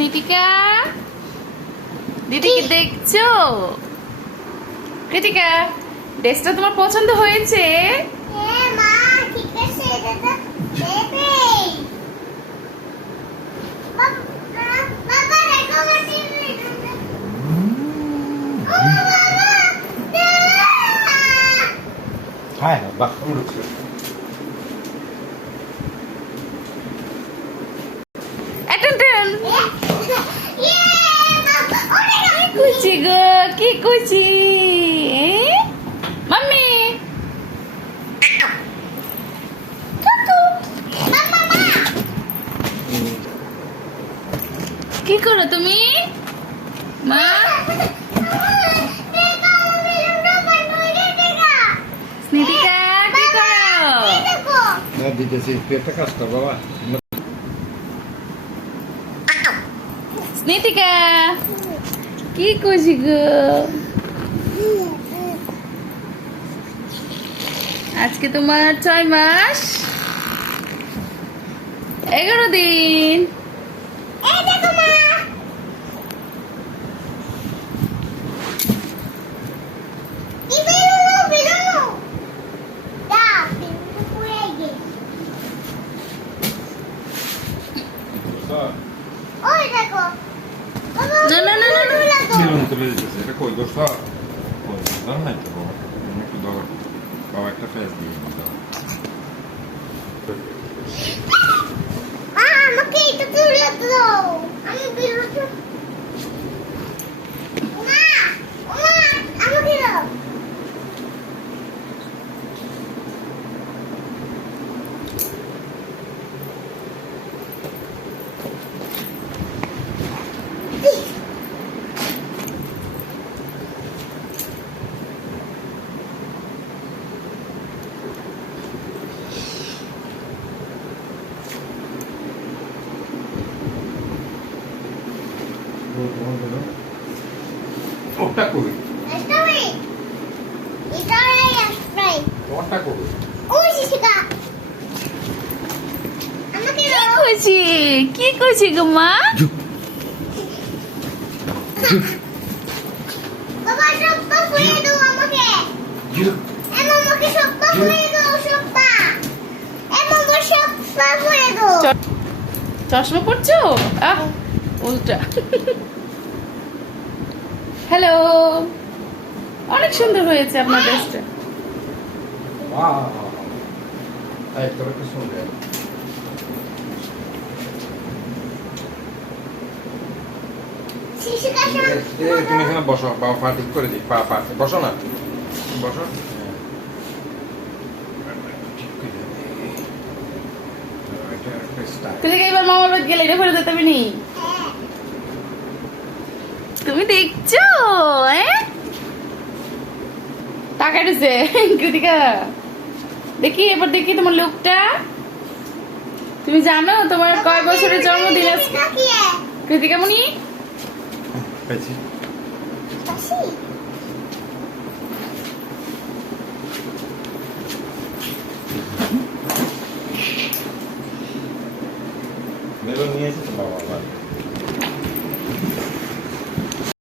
স্নিতিকা দিদিকে দেখছো? কৃতিকা, ড্রেসটা তোমার পছন্দ হয়েছে? হ্যাঁ মা, ঠিক আছে, এটা তো দেবে। বাবা দেখো মাসি। ও বাবা, হ্যাঁ বাহ উড়ছে। অ্যাটেনশন। ইয়ে বাবা, ওরে কুচি গো, কি কুচি? মাম্মি মামা মা, কি করো তুমি? মা দেখো আমি লুডো বানাই দেখা। স্নিতিকা কি করো? দেখো না দিতেছি একটা কাজটা বাবা। স্নিতিকা কি কুচি গো? আজকে তোমার 6 মাস 11 দিন। এই দেখো মা, কি বেলুন বেলুন দা বেলুন পুড়ে গেছে। ওই দেখো বাবা, না, না, না, না, না। বেলুন তুলে দিতেছে এটা কই দোষ? কই ধর নাই তো বাবা, একটু ধর বাবা, একটা ফেস দিয়ে দাও। মা আমাকে এটা তুলে দাও, আমি বেলুন মা, মা আমাকে দাও। ওটা কই? স্ট্রবেরি এটা স্প্রে ওটা কই? ওই শিশিকা আমাকে কি দাও। কুচি? কি কুচি গো মা? বাবা সবটা ফুলে দাও আমাকে। আমাকে সবটা ফুলে দাও, সবটা আমাকে সবটা ফুলে দাও। চশমা পড়ছো? আহ উল্টা। হ্যালো, অনেক সুন্দর হয়েছে আপনার ড্রেসটা। বাহ এই তোর একটা শুনলে শিশিকা তুমি এখানে বসো, বাবা পা ঠিক করে দিই, পা বসো না, বসো। এটা একটা স্টাইল। তুই এবার মামার বাড়ি গেলে এটা ফেরত দিতে পারবি? তুমি দেখছো? টাকা দিছে কৃতিকা। দেখি এবার দেখি তোমার লুকটা। তুমি জানো তোমার কয় বছরের জন্মদিন আজকে? কাকিয়ে কৃতিকা মনি পেয়েছি। কাশি